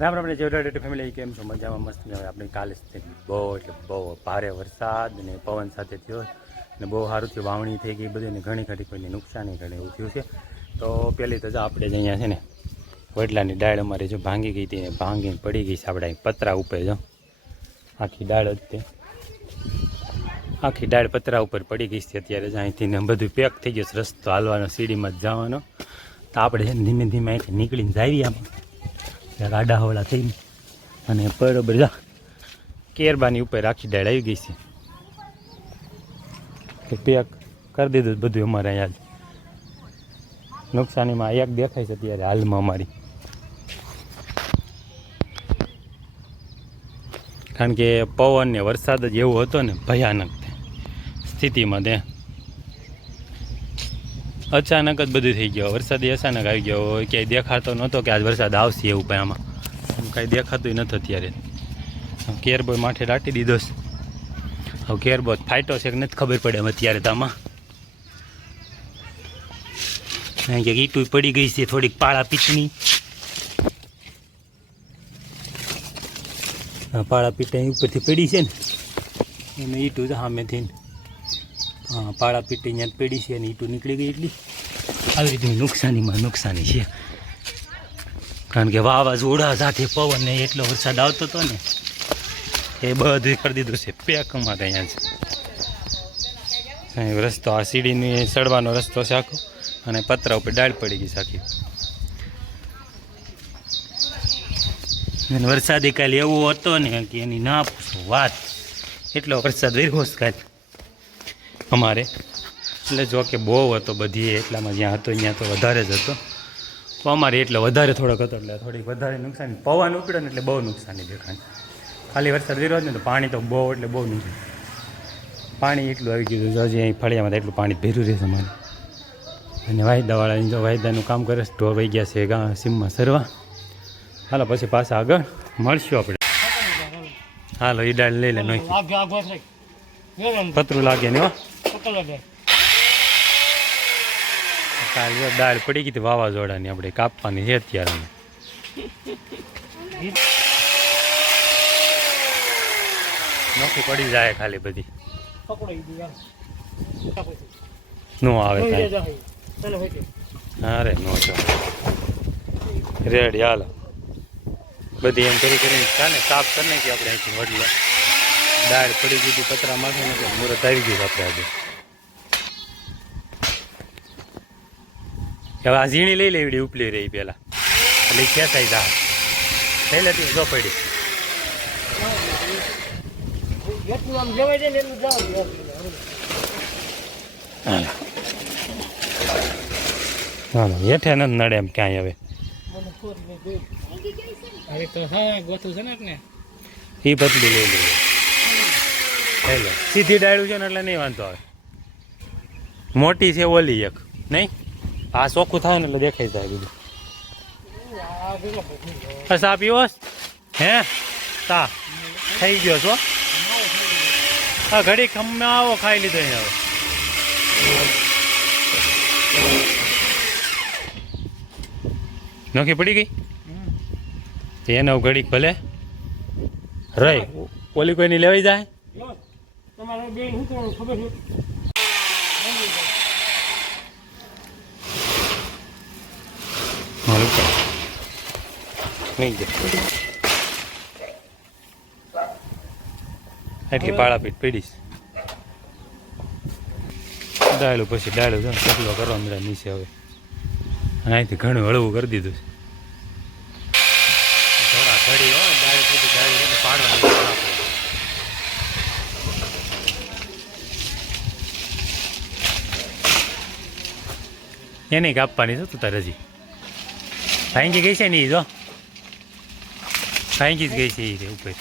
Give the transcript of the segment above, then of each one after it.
Ram Ram જેવડા family કેમ છો? મજામાં મસ્ત. હવે આપણે કાલે બહુ એટલે બહુ ભારે વરસાદ ને પવન સાથે થયો ને બહુ સારું થયું. વાવણી થઈ ગઈ બધી ને ઘણી ઘણી કોઈને નુકસાની ઘણી એવું થયું છે. તો પહેલી તો આપણે જ અહીંયા છે ને વડલાની ડાળ અમારે જો ભાંગી ગઈ હતી ને ભાંગીને પડી ગઈ છે આપણે પતરા ઉપર. જો આખી ડાળ જ તે આખી ડાળ પતરા ઉપર પડી ગઈ છે. અત્યારે જ અહીંથી ને બધું પેક થઈ ગયું છે. રસ્તો હાલવાનો સીડીમાં જ જવાનો. તો આપણે છે ને ધીમે ધીમે અહીંથી નીકળીને જાવી આમાં આડા હવળા થઈને અને બરોબર જા કેરબાની ઉપર આખી ડાળ આવી ગઈ છે. પેક કરી દીધું બધું અમારે અહીંયા નુકસાનીમાં એક દેખાય છે અત્યારે હાલમાં અમારી, કારણ કે પવન ને વરસાદ જ એવો હતો ને ભયાનક સ્થિતિમાં. તે અચાનક જ બધું થઈ ગયો. વરસાદ અચાનક આવી ગયો. ક્યાંય દેખાતો નહોતો કે આજ વરસાદ આવશે એવું પણ આમાં કાંઈ દેખાતું નહોતું. અત્યારે કેરબોય માથે દાટી દીધો છે. હવે કેરબો ફાટ્યો છે કે નથી ખબર પડે એમ અત્યારે તો આમાં. કારણ કે ઈટું પડી ગઈ છે થોડીક પાળા પીટની. પાળા પીટા ઉપરથી પડી છે ને એને ઈટું સામેથી પાળા પીટી ત્યાં પડી છે અને ઈટું નીકળી ગઈ. એટલી આવી રીતની નુકસાની છે. કારણ કે વાવાઝોડા સાથે પવન ને એટલો વરસાદ આવતો હતો ને એ બધું કરી દીધું છે પેકમાં. તો અહીંયા રસ્તો આ સીડીની ચડવાનો રસ્તો છે આખો અને પતરા ઉપર ડાળ પડી ગઈ આખી. અને વરસાદી કાલે એવો હતો ને કે એની ના પૂછો વાત. એટલો વરસાદ વર્યો કાલે અમારે. એટલે જો કે બહુ હતો બધી એટલામાં જ્યાં હતો ત્યાં તો વધારે જ હતો. તો અમારે એટલે વધારે થોડોક હતો એટલે થોડીક વધારે નુકસાની. પવન ઉપડ્યો ને એટલે બહુ નુકસાની દેખાય. ખાલી વરસાદ વર્યો ને તો પાણી તો બહુ એટલે બહુ નુકસાન. પાણી એટલું આવી ગયું હતું હજી અહીં ફળિયામાં એટલું પાણી ભેર્યું રહેશે અમારે. અને વાયદાવાળાની જો વાયદાનું કામ કરે છે. ઢોર વહી ગયા છે સીમમાં સરવા. હાલો પછી પાછા આગળ મળશું આપણે. હાલો એ ડાળ લઈ લે. પતરું લાગે ને દાળ પડી ગઈ વાવાઝોડાની આપણે કાપવાની છે અત્યારે. નોખી પડી જાય ખાલી બધી નો આવે. અરે નો રેડી હાલો બધી એમ કરીને ચાલે સાફ કરી નાખી આપણે અહીંથી વડલો. દાળ પડી ગઈ પતરા માથે નથી મુહૂર્ત આવી ગયું આપણે આજે. હવે આ ઝીણી લઈ લેવડી ઉપલી રહી પહેલાં એટલે ખેંચાઈ જા લઈ લેતી જો પડી. હેઠે નથી નડે એમ ક્યાંય. હવે એ બદલી લઈ લઈએ. સીધી ડાળું છે ને એટલે નહીં વાંધો આવે. મોટી છે ઓલી એક નહીં. આ ચોખ્ખું થાય ને એટલે દેખાઈ જાય બધું. સા પીવો હે સા થઈ ગયો છો? હા ઘડી ખમ્મે આવો ખાઈ લીધો હવે. નોખી પડી ગઈ એને ઘડીક ભલે રહી. ઓલી કોઈની લેવાઈ જાય. એટલી પાળાપીટ પડીશ. ડાળું પછી ડાળું છે કેટલો કરવા મળ્યા નીચે. હવે અહીંથી ઘણું હળવું કરી દીધું છે. થોડા ઘડી હો ડાળી પછી ડાળી પાડવાની. એને કાપવાની છે તું તારે હજી ભાંગી ગઈ છે ને. એ જો ભાંગી જ ગઈ છે એ ઉપર.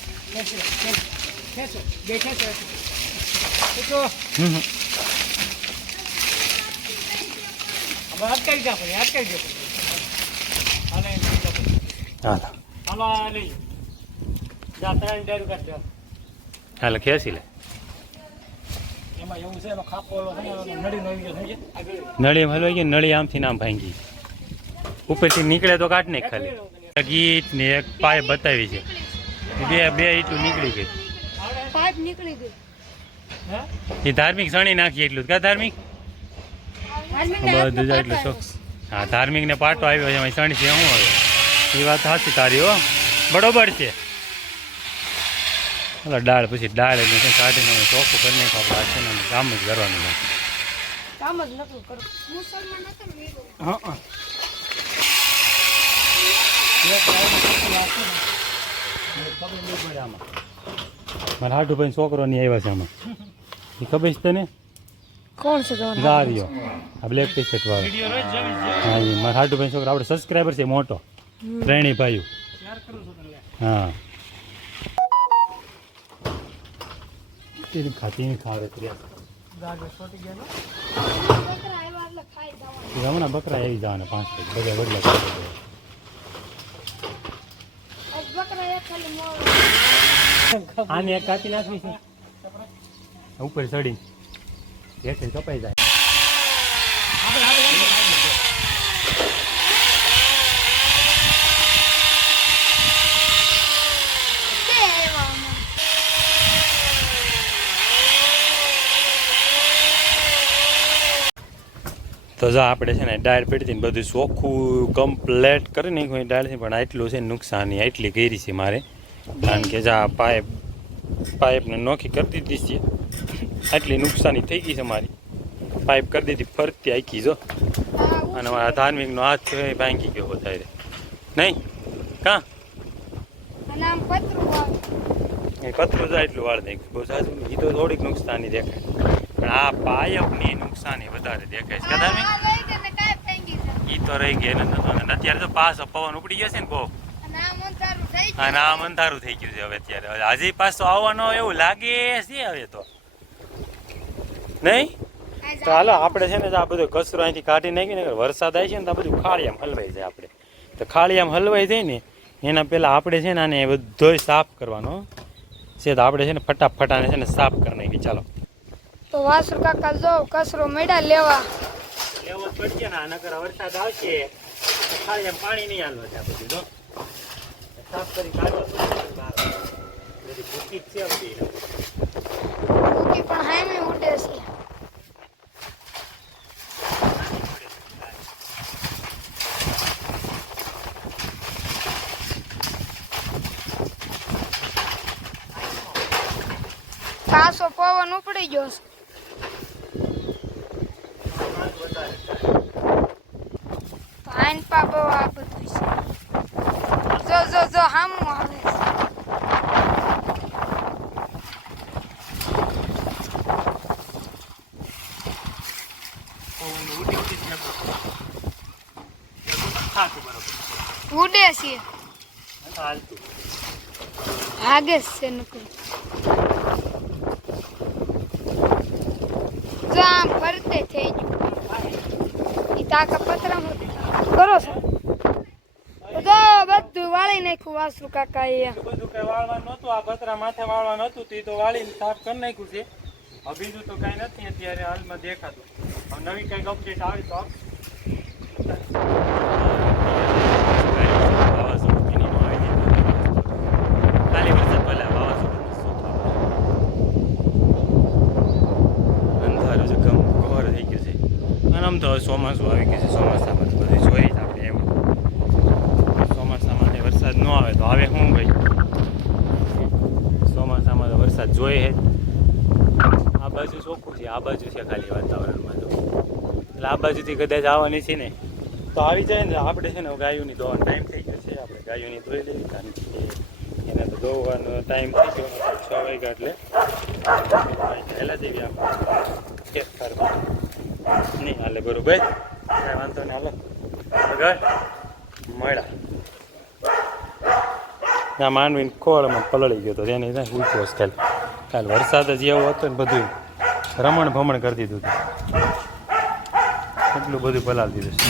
હાલ ખેંચી લે. નળી એમ હલવાઈ ગઈ. નળી આમથી નામ ભાંગી ઉપરથી નીકળે તો કાઢ નાખ ખાલી. ગીત ને એક પાઇપ બતાવી છે, બે એટલું નીકળી ગઈ. પાઇપ નીકળી ગઈ. એ ધાર્મિક સણી નાખી એટલું કા ધાર્મિક બધું જ એટલું શોખ. હા, ધાર્મિક ને પાટો આવ્યો છે એમાં સણી છે શું હવે? એ વાત સાચી તારી હો, બરોબર છે. એટલે દાળ પછી દાળ એટલે કાઢીને ચોખ્ખું કરી નાખો આપણે. છે ને કામ જ કરવાનું છે. કામ જ નતું કરું. મુસલમાન નતો ને વીરો. હા મારા હાટુભાઈ છોકરો ની આવ્યા છે આમાં, એ ખબર છે તને? કોણ છે તમારો? ગારિયો, આ બ્લેક ટી શર્ટ વાળો. હા, એ મારા હાટુભાઈ છોકરો આપણે સબસ્ક્રાઈબર છે મોટો, ત્રણેય ભાઈઓ. હા, ખાતી ખાવે હમણાં બકરા આવી જવાના 5 બધા બદલા. આને એક કાચી નાખવી છે ઉપર ચડી, હેઠે કપાઈ જાય. તો જો આપણે છે ને ડાળ પેડતી ને બધું ચોખ્ખું કમ્પ્લેટ કરી નાખ્યું ડાળથી, પણ આટલું છે નુકસાન એટલી કરી છે મારે, કારણ કે જા પાઇપને નોખી કરી દીધી છે, આટલી નુકસાની થઈ ગઈ છે મારી. પાઇપ કરી દીધી ફરતી આખી જો, અને મારા ધાર્મિકનો હાથ છે એ ભાંગી ગયો વધારે નહીં કાં એ પતરું જાય એટલું વાળ દેખાય બહુ સાચું. એ તો થોડીક નુકસાની દેખાય, પણ આ પાઇપની નુકસાની વધારે દેખાય છે. ધાર્મિક એ તો રહી ગઈ ને અત્યારે તો પાછો પવન ઉપડી જશે ને બહુ, અને આમ અંધારું થઈ ગયું છે હવે. અત્યારે હજી પાછો આવવાનો એવું લાગે છે હવે તો નહીં. તો હાલો આપણે છે ને આ બધો કચરો અહીંથી કાઢી નાખીને વરસાદ આવે છે ને તો આ બધું ખાળિયામાં હલવાઈ જાય. આપણે તો ખાળિયામાં હલવાઈ જાય ને એના પહેલાં આપણે છે ને આને બધોય સાફ કરવાનો છે. તો આપણે છે ને ફટાફટ આને છે ને સાફ કરી નાખી. ચાલો તો વાસુ કાકા જો કચરો મેડા લેવો જ પડશે ને, નકર વરસાદ આવશે તો ખાળિયામાં પાણી નહીં હાલવા છે. આ બધું જો સાફ કરી કાઢો બધી ભૂકી છે બધી પણ હામે ઉડે છે. પાછો પવન ઉપડી ગયો છે. આઈન પા બહુ આ બધું છે. જો હામું આવે છે. ઉડે છે ભાગે છે નકર. જો આમ ફરતે થઈ ગયું. ઈ તાકા પતરા કરો છો જો બધું વાળી નાખ્યું વાસુ કાકા એ. બધું કઈ વાળવાનું નતું, આ પતરા માથે વાળવાનું હતું તે તો વાળીને સાફ કરી નાખ્યું છે. હવે બીજું તો કઈ નથી અત્યારે હાલમાં દેખાતું. હવે નવી કઈક અપડેટ આવે તો ખાલી વરસાદ પહેલા વાવાઝોડું અંધારું છે, ગમ ગોર થઈ ગયું છે. અને આમ તો ચોમાસું આવી ગયું છે. ચોમાસામાં બધું જોઈ જ આપણે એવું. ચોમાસામાં વરસાદ ન આવે તો આવે શું ભાઈ? ચોમાસામાં તો વરસાદ જોઈએ છે. આ બાજુ ચોખ્ખું છે, આ બાજુ છે ખાલી વાતાવરણમાં તો, એટલે આ બાજુથી કદાચ આવવાની છે ને તો આવી જાય ને. આપણે છે ને ગાયોની ધોવાનો ટાઈમ થઈ ગયો છે, આપણે ગાયોની ધોઈ લેવી, કારણ કે એને તો ધોવાનો ટાઈમ થઈ ગયો 6 વાગ્યા, એટલે પહેલા જેવી આપણે ખેતરમાં નહીં હાલે. બરોબર કાંઈ વાંધો નહીં, હાલો ઘર મળ્યા. ત્યાં માંડવીને ખોળમાં પલળી ગયો હતો, તેને ઊંચો કાલ કાલ વરસાદ જ એવો હતો ને બધું રમણ ભમણ કરી દીધું હતું, એટલું બધું પલાળી દીધું છે.